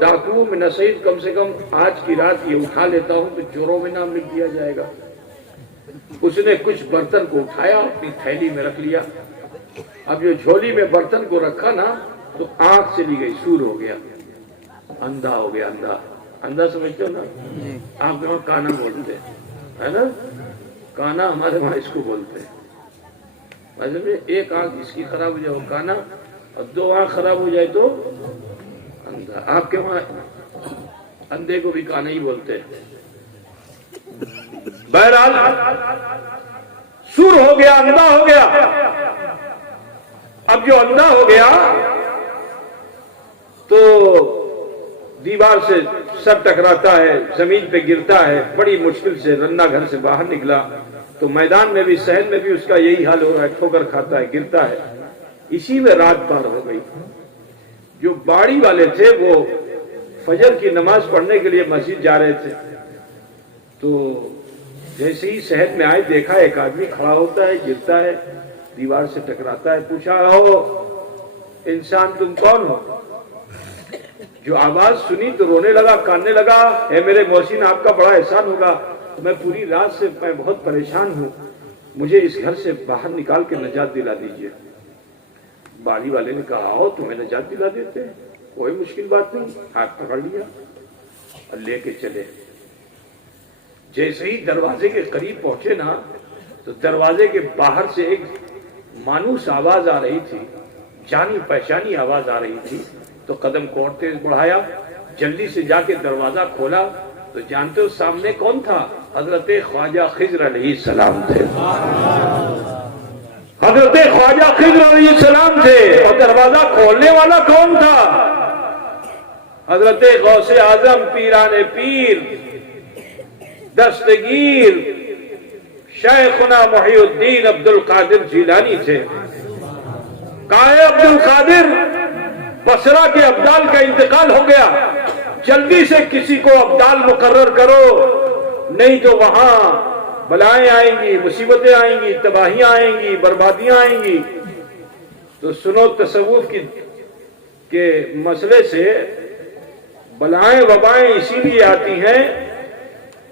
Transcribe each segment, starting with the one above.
ڈاکوؤں میں نہ صحیح کم سے کم آج کی رات یہ اٹھا لیتا ہوں تو چوروں میں نام لکھ دیا جائے گا۔ اس نے کچھ برتن کو اٹھایا، اپنی تھیلی میں رکھ لیا۔ اب جو جھولی میں برتن کو رکھا نا تو آنکھ چلی گئی، سور ہو گیا، اندھا ہو گیا۔ اندھا اندھا سمجھتے ہو نا؟ آپ کے وہاں کانا بولتے ہے نا، کانا ہمارے وہاں اس کو بولتے ہیں۔ ایک آنکھ اس کی خراب ہو جائے وہ کانا، اور دو آنکھ خراب ہو جائے تو اندھا۔ آپ کے وہاں اندھے کو بھی کانا ہی بولتے ہیں۔ بہرحال سور ہو گیا، اندھا ہو گیا۔ اب جو اندھا ہو گیا تو دیوار سے سر ٹکراتا ہے، زمین پہ گرتا ہے، بڑی مشکل سے رنا گھر سے باہر نکلا تو میدان میں بھی صحن میں بھی اس کا یہی حال ہو رہا ہے، ٹھوکر کھاتا ہے، گرتا ہے۔ اسی میں رات پار ہو گئی۔ جو باڑی والے تھے وہ فجر کی نماز پڑھنے کے لیے مسجد جا رہے تھے، تو جیسے ہی صحن میں آئے دیکھا ایک آدمی کھڑا ہوتا ہے، گرتا ہے، دیوار سے ٹکراتا ہے۔ پوچھا ہو انسان تم کون ہو؟ جو آواز سنی تو رونے لگا، کاننے لگا، اے میرے محسن آپ کا بڑا احسان ہوگا، میں پوری رات سے میں بہت پریشان ہوں، مجھے اس گھر سے باہر نکال کے نجات دلا دیجئے۔ باڑی والے نے کہا آؤ تمہیں نجات دلا دیتے ہیں، کوئی مشکل بات نہیں۔ ہاتھ پکڑ لیا اور لے کے چلے۔ جیسے ہی دروازے کے قریب پہنچے نا تو دروازے کے باہر سے ایک مانوس آواز آ رہی تھی، جانی پہچانی آواز آ رہی تھی۔ تو قدم کو اور تیز بڑھایا، جلدی سے جا کے دروازہ کھولا تو جانتے ہو سامنے کون تھا؟ حضرت خواجہ خضر علیہ السلام تھے۔ حضرت خواجہ خضر علیہ السلام تھے۔ اور دروازہ کھولنے والا کون تھا؟ حضرت غوث اعظم پیران پیر دستگیر شیخنا محی الدین عبد القادر جیلانی تھے۔ کہا ہے عبد القادر بصرہ کے ابدال کا انتقال ہو گیا، جلدی سے کسی کو ابدال مقرر کرو، نہیں تو وہاں بلائیں آئیں گی، مصیبتیں آئیں گی، تباہیاں آئیں گی، بربادیاں آئیں گی۔ تو سنو تصوف کے مسئلے سے بلائیں وبائیں اسی لیے آتی ہیں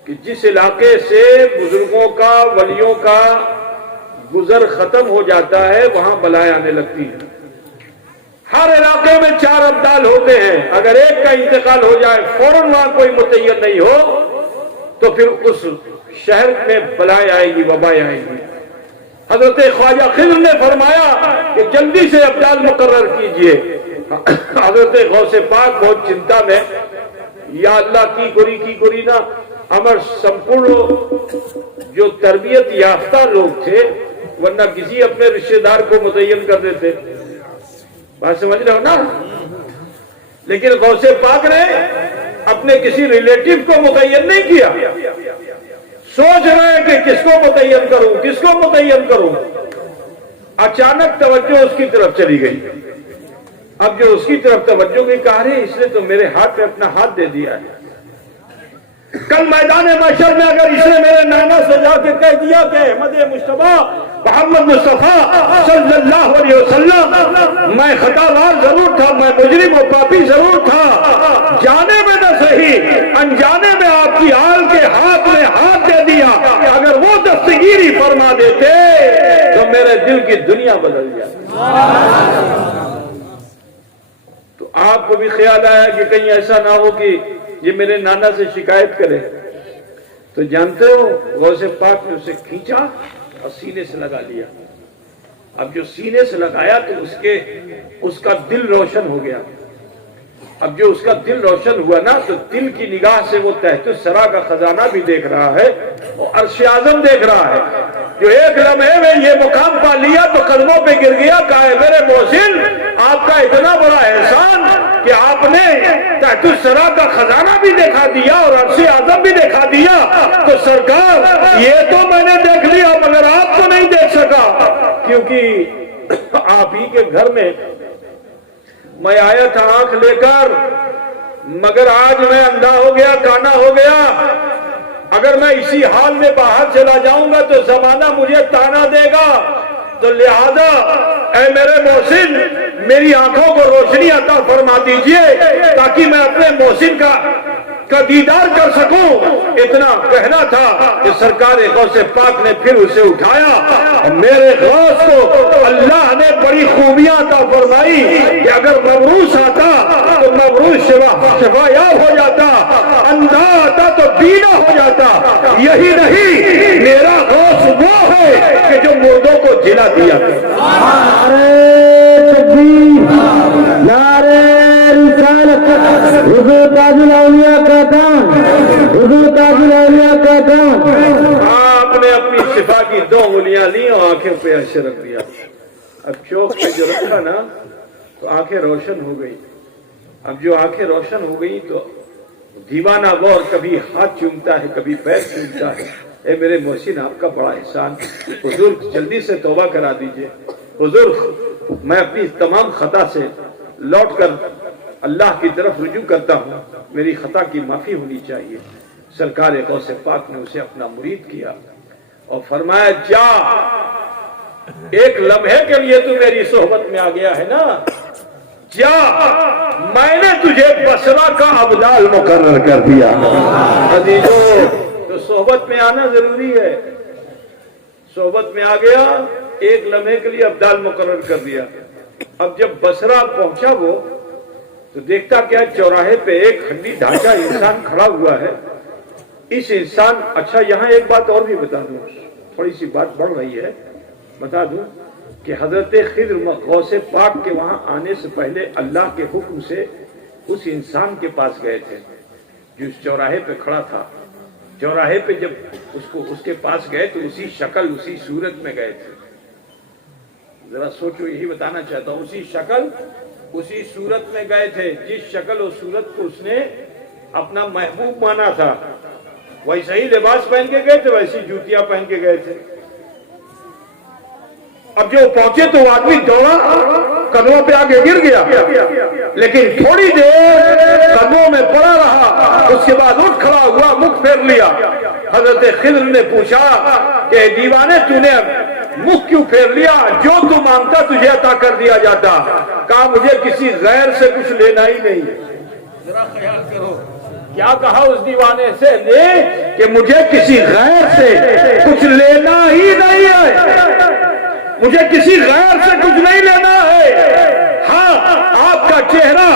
کہ جس علاقے سے بزرگوں کا، ولیوں کا گزر ختم ہو جاتا ہے وہاں بلائیں آنے لگتی ہیں۔ ہر علاقے میں 4 ابدال ہوتے ہیں، اگر ایک کا انتقال ہو جائے فوراً وہاں کوئی متعین نہیں ہو تو پھر اس شہر میں بلائیں آئیں گی، وبائیں آئیں گی۔ حضرت خواجہ خضر نے فرمایا کہ جلدی سے ابدال مقرر کیجئے۔ حضرت غوث پاک بہت چنتا میں، یا اللہ کی گوری نا ہمر سمپورن جو تربیت یافتہ لوگ تھے، ورنہ کسی اپنے رشتہ دار کو متعین کر دیتے۔ بات سمجھ رہے ہو نا؟ لیکن غوث پاک نے اپنے کسی ریلیٹیو کو متعین نہیں کیا، سوچ رہے ہیں کہ کس کو متعین کروں، کس کو متعین کروں۔ اچانک توجہ اس کی طرف چلی گئی۔ اب جو اس کی طرف توجہ گئی، کہا رہے اس نے تو میرے ہاتھ پہ اپنا ہاتھ دے دیا ہے، کل میدان محشر میں اگر اس نے میرے نانا سے جا کے کہہ دیا کہ احمد مصطفیٰ محمد مصطفیٰ صلی اللہ علیہ وسلم میں خطاوار ضرور تھا، میں مجرم و پاپی ضرور تھا، جانے میں نہ صحیح انجانے میں آپ کی آل کے ہاتھ میں ہاتھ دے دیا، اگر وہ دستگیری فرما دیتے تو میرے دل کی دنیا بدل جائے۔ تو آپ کو بھی خیال آیا کہ کہیں ایسا نہ ہو کہ یہ میرے نانا سے شکایت کرے، تو جانتے ہو غوث پاک نے اسے کھینچا اور سینے سے لگا لیا۔ اب جو سینے سے لگایا تو اس کا دل روشن ہو گیا۔ اب جو اس کا دل روشن ہوا نا تو دل کی نگاہ سے وہ تحت الثری کا خزانہ بھی دیکھ رہا ہے اور عرش اعظم دیکھ رہا ہے۔ جو ایک لمحے میں یہ مقام پا لیا تو قدموں پہ گر گیا، کہا میرے محسن آپ کا اتنا بڑا احسان کہ آپ نے تحت الثری کا خزانہ بھی دکھا دیا اور عرش اعظم بھی دکھا دیا، تو سرکار یہ تو میں نے دیکھ لیا مگر آپ کو نہیں دیکھ سکا، کیونکہ آپ ہی کے گھر میں میں آیا تھا آنکھ لے کر، مگر آج میں اندھا ہو گیا، کانا ہو گیا۔ اگر میں اسی حال میں باہر چلا جاؤں گا تو زمانہ مجھے تانا دے گا، تو لہذا اے میرے محسن میری آنکھوں کو روشنی عطا فرما دیجئے تاکہ محسن کا دیدار کر سکوں، اتنا کہنا تھا کہ سرکار غوث پاک نے پھر اسے اٹھایا، اور میرے غوث کو اللہ نے بڑی خوبیاں عطا فرمائی کہ اگر مبروس آتا تو مبروس شفا یاب ہو جاتا، اندھا آتا تو بینا ہو جاتا۔ یہی نہیں، میرا غوث وہ ہے کہ جو مردوں کو جلا دیا۔ نعرہ تکبیر، نعرہ رسالت، حضور تاج الاولیاء کا دام، حضور تاج الاولیاء کا دام۔ آپ نے اپنی شفا کی 2 انگلیاں لی اور آنکھیں پہ عرش رکھ دیا۔ اب چوک پہ جو رکھا نا تو آنکھیں روشن ہو گئی۔ اب جو آنکھیں روشن ہو گئی تو دیوانہ غور کبھی ہاتھ چومتا ہے، کبھی پیر چومتا ہے۔ اے میرے محسن، آپ کا بڑا احسان، حضور جلدی سے توبہ کرا دیجئے۔ حضور، میں اپنی تمام خطا سے لوٹ کر اللہ کی طرف رجوع کرتا ہوں، میری خطا کی معافی ہونی چاہیے۔ سرکار غوث پاک نے اسے اپنا مرید کیا اور فرمایا، جا، ایک لمحے کے لیے تو میری صحبت میں آ گیا ہے نا، جا، میں نے تجھے بصرہ کا ابدال مقرر کر دیا۔ عزیزو، تو صحبت میں آنا ضروری ہے۔ صحبت میں آ گیا، ایک لمحے کے لیے ابدال مقرر کر دیا۔ اب جب بصرہ پہنچا وہ تو دیکھتا کیا، چوراہے پہ ایک ہڈی ڈھانچہ انسان کھڑا ہوا ہے۔ اس انسان، اچھا یہاں ایک بات اور بھی بتا دوں، تھوڑی سی بات بڑھ رہی ہے، بتا دوں کہ حضرت خضر غوث پاک کے وہاں آنے سے پہلے اللہ کے حکم سے اس انسان کے پاس گئے تھے جو اس چوراہے پہ کھڑا تھا۔ چوراہے پہ جب اس کے پاس گئے تو اسی شکل، اسی صورت میں گئے تھے۔ ذرا سوچو، یہی بتانا چاہتا ہوں، اسی شکل، اسی صورت میں گئے تھے، جس شکل اور صورت کو اس نے اپنا محبوب مانا تھا۔ ویسے ہی لباس پہن کے گئے تھے، ویسی جوتیاں پہن کے گئے تھے۔ اب جو پہنچے تو وہ آدمی دوڑا، قدموں پہ آگے گر گیا، لیکن تھوڑی دیر قدموں میں پڑا رہا، اس کے بعد اٹھ کھڑا ہوا، منہ پھیر لیا۔ حضرت خضر نے پوچھا کہ دیوانے، تو نے منہ کیوں پھیر لیا؟ جو تو مانگتا تجھے عطا کر دیا جاتا۔ کہا، مجھے کسی غیر سے کچھ لینا ہی نہیں ہے۔ ذرا خیال کرو، کیا کہا اس دیوانے سے نے کہ مجھے کسی غیر سے کچھ لینا ہی نہیں ہے، مجھے کسی غیر سے کچھ نہیں لینا ہے۔ ہاں، آپ کا چہرہ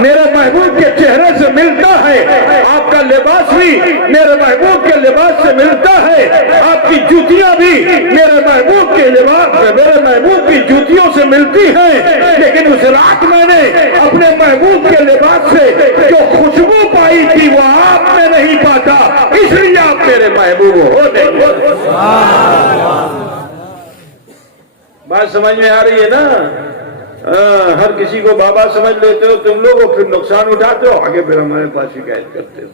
میرے محبوب کے چہرے سے ملتا ہے، آپ کا لباس بھی میرے محبوب کے لباس سے ملتا ہے، آپ کی جوتیاں بھی میرے محبوب کے لباس، میرے محبوب کی جوتیوں سے ملتی ہیں، لیکن اس رات میں نے اپنے محبوب کے لباس سے جو خوشبو پائی تھی وہ آپ میں نہیں پاتا، اس لیے آپ میرے محبوب ہو نہیں۔ بات سمجھ میں آ رہی ہے نا؟ ہر کسی کو بابا سمجھ لیتے ہو تم لوگ، اور پھر نقصان اٹھاتے ہو، آگے پھر ہمارے پاس شکایت کرتے ہو۔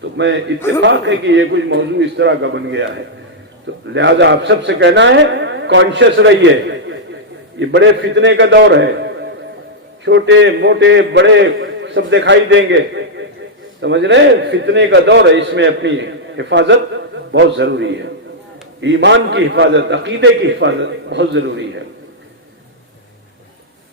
تو میں اتفاق ہے کہ یہ کچھ موضوع اس طرح کا بن گیا ہے، تو لہذا آپ سب سے کہنا ہے کانشیس رہیے۔ یہ بڑے فتنے کا دور ہے، چھوٹے موٹے بڑے سب دکھائی دیں گے، سمجھ رہے ہیں؟ فتنے کا دور ہے، اس میں اپنی حفاظت بہت ضروری ہے، ایمان کی حفاظت، عقیدے کی حفاظت بہت ضروری ہے۔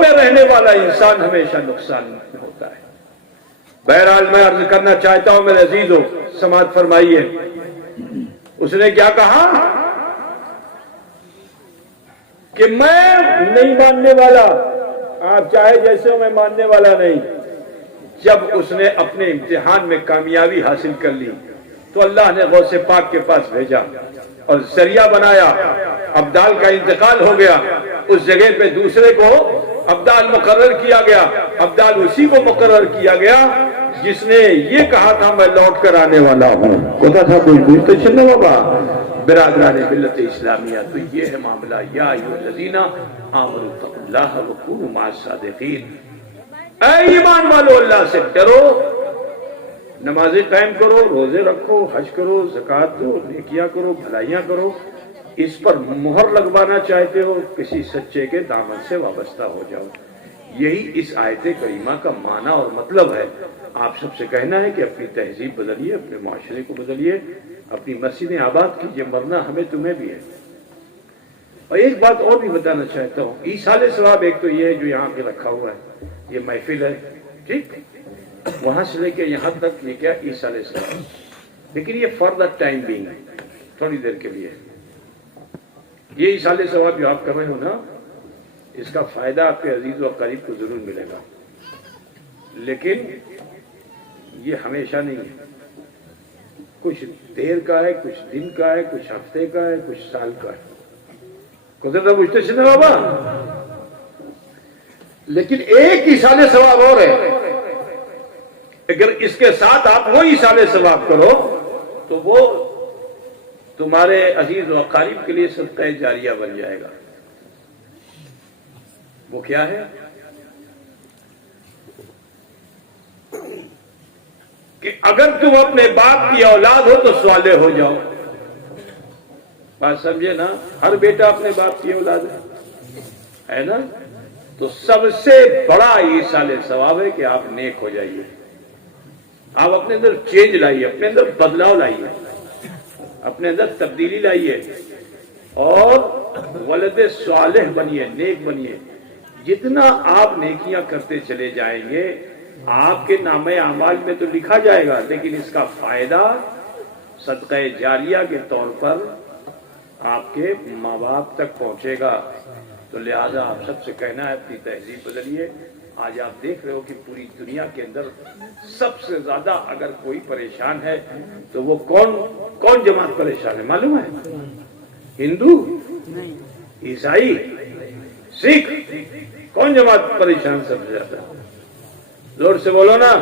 میں رہنے والا انسان ہمیشہ نقصان میں ہوتا ہے۔ بہرحال میں عرض کرنا چاہتا ہوں میرے عزیزو، سماعت فرمائیے۔ اس نے کیا کہا کہ میں نہیں ماننے والا، آپ چاہے جیسے ہو، میں ماننے والا نہیں۔ جب اس نے اپنے امتحان میں کامیابی حاصل کر لی تو اللہ نے غوث پاک کے پاس بھیجا اور ذریعہ بنایا، ابدال کا انتقال ہو گیا، اس جگہ پہ دوسرے کو ابدال مقرر کیا گیا۔ ابدال اسی کو مقرر کیا گیا جس نے یہ کہا تھا میں لوٹ کر آنے والا ہوں۔ کہتا تھا کوئی بول تو چلو بابا۔ برادران ملت اسلامیہ، تو یہ ہے معاملہ۔ یا ایھا الذین آمنوا اتقوا اللہ وکونوا مع الصادقین، اے ایمان والو اللہ سے ڈرو، نمازیں قائم کرو، روزے رکھو، حج کرو، زکوٰۃ دو، نیکیاں کرو، بھلائیاں کرو۔ اس پر مہر لگوانا چاہتے ہو، کسی سچے کے دامن سے وابستہ ہو جاؤ۔ یہی اس آیت کریمہ کا معنی اور مطلب ہے۔ آپ سب سے کہنا ہے کہ اپنی تہذیب بدلیے، اپنے معاشرے کو بدلیے، اپنی مسجدیں آباد کیجیے، مرنا ہمیں تمہیں بھی ہے۔ اور ایک بات اور بھی بتانا چاہتا ہوں، ایصال ثواب ایک تو یہ ہے جو یہاں پہ رکھا ہوا ہے، یہ محفل ہے، ٹھیک، وہاں سے لے کے یہاں تک یہ کیا ایصال ثواب، لیکن یہ فار دا ٹائم بینگ، تھوڑی دیر کے لیے یہ ایصال ثواب جو آپ کر رہے ہو نا، اس کا فائدہ آپ کے عزیز و قریب کو ضرور ملے گا، لیکن یہ ہمیشہ نہیں ہے، کچھ دیر کا ہے، کچھ دن کا ہے، کچھ ہفتے کا ہے، کچھ سال کا ہے، قدرت پوچھتے سنے بابا، لیکن ایک ایصال ثواب اور ہے، اگر اس کے ساتھ آپ وہ ایصال ثواب کرو تو وہ تمہارے عزیز و اقارب کے لیے صدقہ جاریہ بن جائے گا۔ وہ کیا ہے کہ اگر تم اپنے باپ کی اولاد ہو تو صالح ہو جاؤ، بات سمجھے نا، ہر بیٹا اپنے باپ کی اولاد ہے نا، تو سب سے بڑا ایصال ثواب ہے کہ آپ نیک ہو جائیے، آپ اپنے اندر چینج لائیے، اپنے اندر بدلاؤ لائیے، اپنے اندر تبدیلی لائیے اور ولد صالح بنیے، نیک بنیے۔ جتنا آپ نیکیاں کرتے چلے جائیں گے آپ کے نامہ اعمال میں تو لکھا جائے گا، لیکن اس کا فائدہ صدقہ جاریہ کے طور پر آپ کے ماں باپ تک پہنچے گا۔ تو لہذا آپ سب سے کہنا ہے اپنی تہذیب بدلیے۔ آج آپ دیکھ رہے ہو کہ پوری دنیا کے اندر سب سے زیادہ اگر کوئی پریشان ہے تو وہ کون جماعت پریشان ہے معلوم ہے؟ ہندو، عیسائی، سکھ، کون جماعت پریشان سب سے زیادہ؟ زور سے بولو نا۔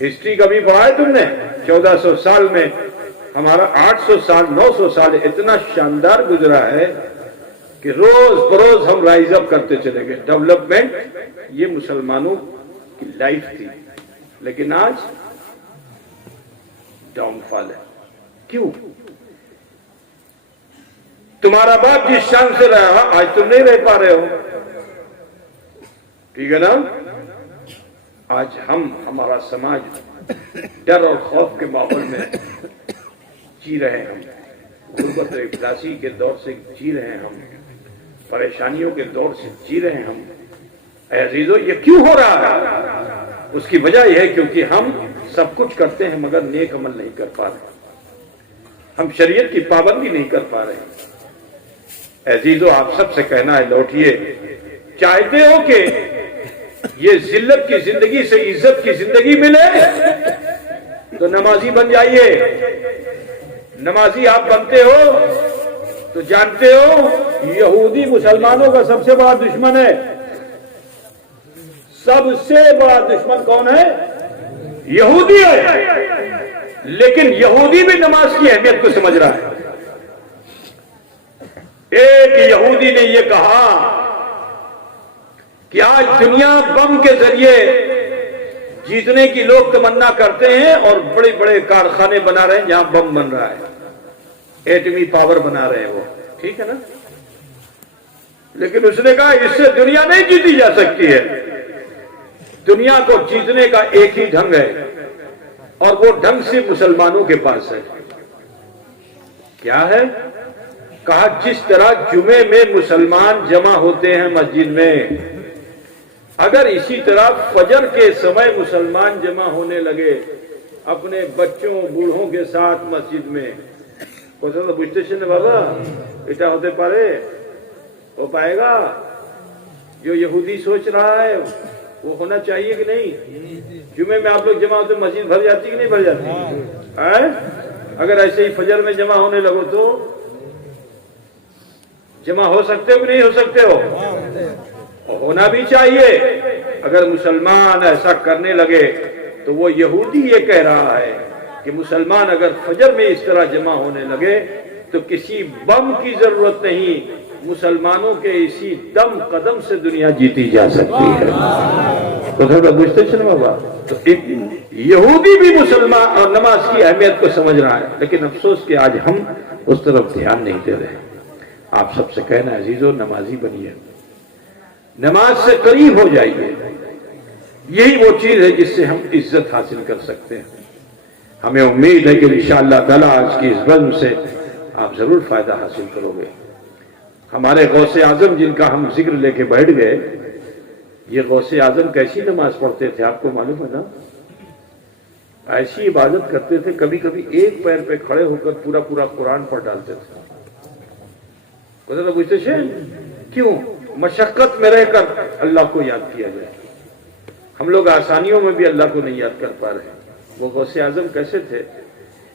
ہسٹری کبھی پڑھا ہے تم نے؟ 1400 سال میں ہمارا 800 سال 900 سال اتنا شاندار گزرا ہے کہ روز بروز ہم رائز اپ کرتے چلے گئے۔ ڈیولپمنٹ یہ مسلمانوں کی لائف تھی، لیکن آج ڈاؤن فال ہے۔ کیوں؟ تمہارا باپ جس شان سے رہا آج تم نہیں رہ پا رہے ہو، ٹھیک ہے نا؟ آج ہمارا سماج ڈر اور خوف کے ماحول میں جی رہے ہیں، ہم غربت و افلاسی کے دور سے جی رہے ہیں، ہم پریشانیوں کے دور سے جی رہے ہیں۔ ہم اے عزیزو، یہ کیوں ہو رہا ہے؟ اس کی وجہ یہ ہے کیونکہ ہم سب کچھ کرتے ہیں مگر نیک عمل نہیں کر پا رہے، ہم شریعت کی پابندی نہیں کر پا رہے۔ اے عزیزو، آپ سب سے کہنا ہے لوٹیے، چاہتے ہو کہ یہ ذلت کی زندگی سے عزت کی زندگی ملے تو نمازی بن جائیے۔ نمازی آپ بنتے ہو تو جانتے ہو یہودی مسلمانوں کا سب سے بڑا دشمن ہے۔ سب سے بڑا دشمن کون ہے؟ یہودی ہے، لیکن یہودی بھی نماز کی اہمیت کو سمجھ رہا ہے۔ ایک یہودی نے یہ کہا کہ آج دنیا بم کے ذریعے جیتنے کی لوگ تمنا کرتے ہیں اور بڑے بڑے کارخانے بنا رہے ہیں جہاں بم بن رہا ہے، ایٹمی پاور بنا رہے ہیں وہ، ٹھیک ہے نا؟ لیکن اس نے کہا اس سے دنیا نہیں جیتی جا سکتی ہے، دنیا کو جیتنے کا ایک ہی ڈھنگ ہے اور وہ ڈھنگ صرف مسلمانوں کے پاس ہے۔ کیا ہے؟ کہا جس طرح جمعے میں مسلمان جمع ہوتے ہیں مسجد میں، اگر اسی طرح فجر کے سمے مسلمان جمع ہونے لگے اپنے بچوں بوڑھوں کے ساتھ مسجد میں، بجھتے سے بابا بیٹا ہوتے پارے ہو پائے گا؟ جو یہودی سوچ رہا ہے وہ ہونا چاہیے کہ نہیں؟ جمعے میں آپ لوگ جمع ہوتے مسجد بھر جاتی کہ نہیں بھر جاتی؟ اگر ایسے ہی فجر میں جمع ہونے لگو تو جمع ہو سکتے ہو کہ نہیں ہو سکتے ہو؟ ہونا بھی چاہیے۔ اگر مسلمان ایسا کرنے لگے تو وہ یہودی یہ کہہ رہا ہے کہ مسلمان اگر فجر میں اس طرح جمع ہونے لگے تو کسی بم کی ضرورت نہیں، مسلمانوں کے اسی دم قدم سے دنیا جیتی جا سکتی ہے۔ تو تھوڑا بجھتے چلو بابا، تو یہودی بھی مسلمان اور نماز کی اہمیت کو سمجھ رہا ہے، لیکن افسوس کہ آج ہم اس طرف دھیان نہیں دے رہے۔ آپ سب سے کہنا عزیزو، نمازی بنیے، نماز سے قریب ہو جائیے، یہی وہ چیز ہے جس سے ہم عزت حاصل کر سکتے ہیں۔ ہمیں امید ہے کہ انشاءاللہ تعالیٰ آج کی اس بزم سے آپ ضرور فائدہ حاصل کرو گے۔ ہمارے غوث اعظم جن کا ہم ذکر لے کے بیٹھ گئے، یہ غوث اعظم کیسی نماز پڑھتے تھے آپ کو معلوم ہے نا؟ ایسی عبادت کرتے تھے، کبھی کبھی ایک پیر پہ کھڑے ہو کر پورا پورا قرآن پڑھ ڈالتے تھے۔ پوچھتے تھے کیوں؟ مشقت میں رہ کر اللہ کو یاد کیا جائے۔ ہم لوگ آسانیوں میں بھی اللہ کو نہیں یاد کر پا رہے۔ وہ غوث اعظم کیسے تھے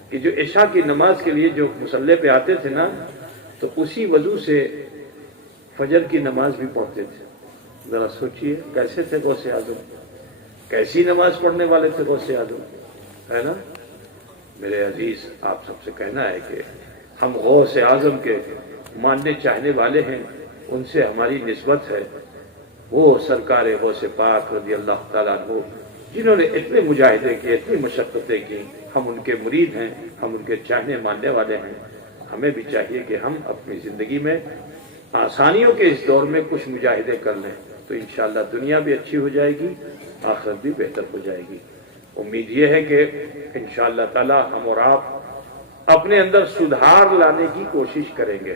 کہ جو عشاء کی نماز کے لیے جو مصلی پہ آتے تھے نا، تو اسی وضو سے فجر کی نماز بھی پڑھتے تھے۔ ذرا سوچئے کیسے تھے غوث اعظم، کیسی نماز پڑھنے والے تھے غوث اعظم، ہے نا؟ میرے عزیز، آپ سب سے کہنا ہے کہ ہم غوث اعظم کے ماننے چاہنے والے ہیں، ان سے ہماری نسبت ہے۔ وہ سرکار غوث پاک رضی اللہ تعالیٰ عنہ جنہوں نے اتنے مجاہدے کیے، اتنی مشقتیں کی، ہم ان کے مرید ہیں، ہم ان کے چاہنے ماننے والے ہیں۔ ہمیں بھی چاہیے کہ ہم اپنی زندگی میں آسانیوں کے اس دور میں کچھ مجاہدے کر لیں، تو انشاءاللہ دنیا بھی اچھی ہو جائے گی، آخرت بھی بہتر ہو جائے گی۔ امید یہ ہے کہ انشاءاللہ تعالی ہم اور آپ اپنے اندر سدھار لانے کی کوشش کریں گے۔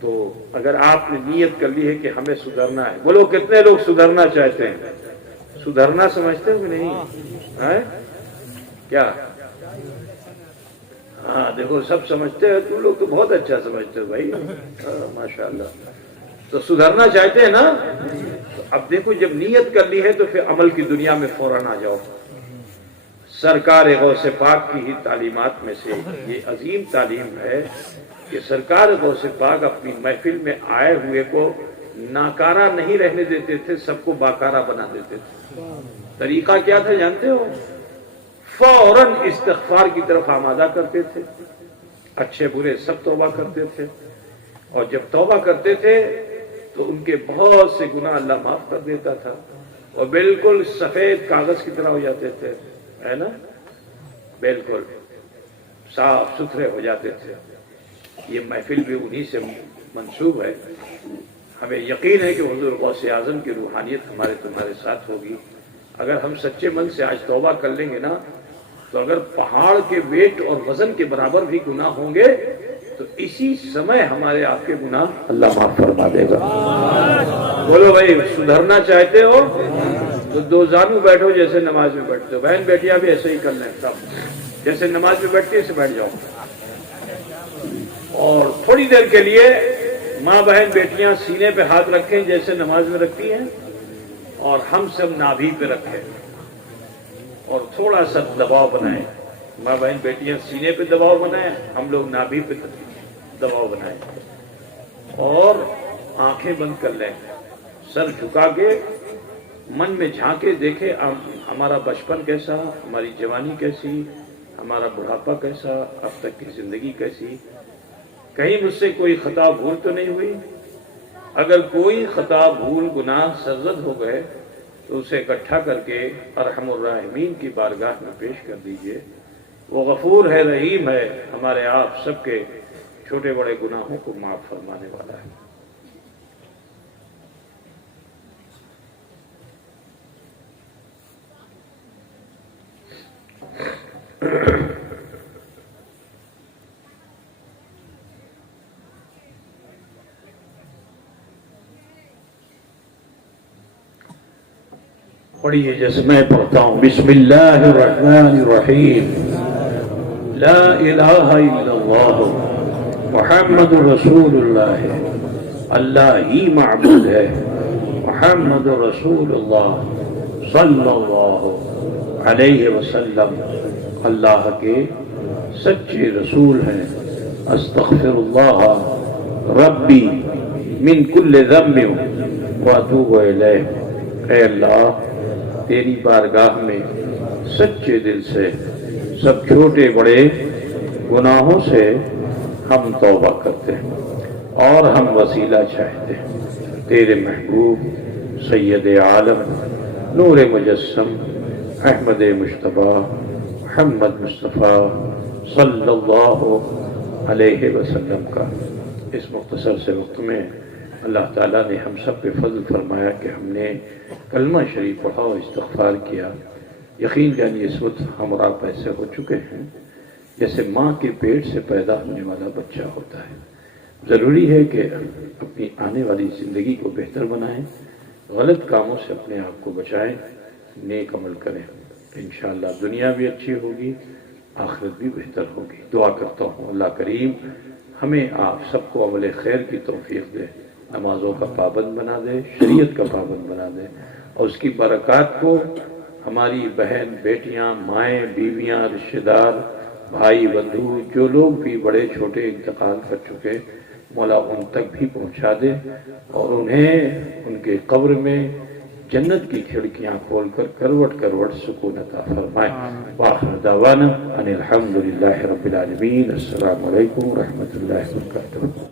تو اگر آپ نے نیت کر لی ہے کہ ہمیں سدھرنا ہے، بولو کتنے لوگ سدھرنا چاہتے ہیں؟ سدھرنا سمجھتے ہو کہ نہیں ہے؟ کیا؟ ہاں دیکھو سب سمجھتے ہیں، تم لوگ تو بہت اچھا سمجھتے ہو بھائی، ماشاءاللہ۔ تو سدھرنا چاہتے ہیں نا؟ تو اب دیکھو جب نیت کر لی ہے تو پھر عمل کی دنیا میں فوراً آ جاؤ۔ سرکار غوث پاک کی ہی تعلیمات میں سے یہ عظیم تعلیم ہے کہ سرکار غوث پاک اپنی محفل میں آئے ہوئے کو ناکارہ نہیں رہنے دیتے تھے، سب کو باکارہ بنا دیتے تھے۔ طریقہ کیا تھا جانتے ہو؟ فوراً استغفار کی طرف آمادہ کرتے تھے، اچھے برے سب توبہ کرتے تھے، اور جب توبہ کرتے تھے تو ان کے بہت سے گناہ اللہ معاف کر دیتا تھا، اور بالکل سفید کاغذ کی طرح ہو جاتے تھے، ہے نا؟ بالکل صاف ستھرے ہو جاتے تھے۔ یہ محفل بھی انہی سے منسوب ہے۔ ہمیں یقین ہے کہ حضور غوث اعظم کی روحانیت ہمارے تمہارے ساتھ ہوگی۔ اگر ہم سچے من سے آج توبہ کر لیں گے نا، تو اگر پہاڑ کے ویٹ اور وزن کے برابر بھی گناہ ہوں گے تو اسی سمے ہمارے آپ کے گناہ اللہ معاف فرما دے گا۔ بولو بھائی سدھرنا چاہتے ہو تو دو زانو بیٹھو جیسے نماز میں بیٹھتے ہو، بہن بیٹیاں بھی ایسے ہی کر لیں، سب جیسے نماز میں بیٹھتے اسے بیٹھ جاؤ، اور تھوڑی دیر کے لیے ماں بہن بیٹیاں سینے پہ ہاتھ رکھیں جیسے نماز میں رکھتی ہیں، اور ہم سب نابھی پہ رکھیں اور تھوڑا سا دباؤ بنائیں۔ ماں بہن بیٹیاں سینے پہ دباؤ بنائیں، ہم لوگ نابھی پہ دباؤ بنائیں، اور آنکھیں بند کر لیں، سر جھکا کے من میں جھانکے دیکھیں ہمارا بچپن کیسا، ہماری جوانی کیسی، ہمارا بڑھاپا کیسا، اب تک کی زندگی کیسی، کہیں مجھ سے کوئی خطا بھول تو نہیں ہوئی؟ اگر کوئی خطا بھول گناہ سرزد ہو گئے تو اسے اکٹھا کر کے ارحم الراحمین کی بارگاہ میں پیش کر دیجئے۔ وہ غفور ہے، رحیم ہے، ہمارے آپ سب کے چھوٹے بڑے گناہوں کو معاف فرمانے والا ہے۔ پڑھیے جیسے میں پڑھتا ہوں، بسم اللہ الرحمن الرحیم، لا الہ الا اللہ محمد رسول اللہ، اللہ ہی معبود ہے، محمد رسول اللہ صلی اللہ علیہ وسلم اللہ کے سچے رسول ہیں۔ استغفر اللہ ربی من کل ذنب واتوب الیہ، اے اللہ تیری بارگاہ میں سچے دل سے سب چھوٹے بڑے گناہوں سے ہم توبہ کرتے ہیں، اور ہم وسیلہ چاہتے ہیں تیرے محبوب سید عالم نور مجسم احمد مجتبیٰ محمد مصطفیٰ صلی اللہ علیہ وسلم کا۔ اس مختصر سے وقت میں اللہ تعالیٰ نے ہم سب پہ فضل فرمایا کہ ہم نے کلمہ شریف پڑھا اور استغفار کیا۔ یقین جانیے اس وقت ہم اور آپ ایسے ہو چکے ہیں جیسے ماں کے پیٹ سے پیدا ہونے والا بچہ ہوتا ہے۔ ضروری ہے کہ اپنی آنے والی زندگی کو بہتر بنائیں، غلط کاموں سے اپنے آپ کو بچائیں، نیک عمل کریں، انشاءاللہ دنیا بھی اچھی ہوگی، آخرت بھی بہتر ہوگی۔ دعا کرتا ہوں اللہ کریم ہمیں آپ سب کو عمل خیر کی توفیق دے، نمازوں کا پابند بنا دے، شریعت کا پابند بنا دے، اور اس کی برکات کو ہماری بہن، بیٹیاں، مائیں، بیویاں، رشتہ دار، بھائی، بندھو، جو لوگ بھی بڑے چھوٹے انتقال کر چکے، مولا ان تک بھی پہنچا دے، اور انہیں ان کے قبر میں جنت کی کھڑکیاں کھول کر کروٹ کروٹ سکون عطا فرمائے۔ وآخر دعوانا ان الحمد للہ رب العالمین۔ السلام علیکم ورحمۃ اللہ وبرکاتہ۔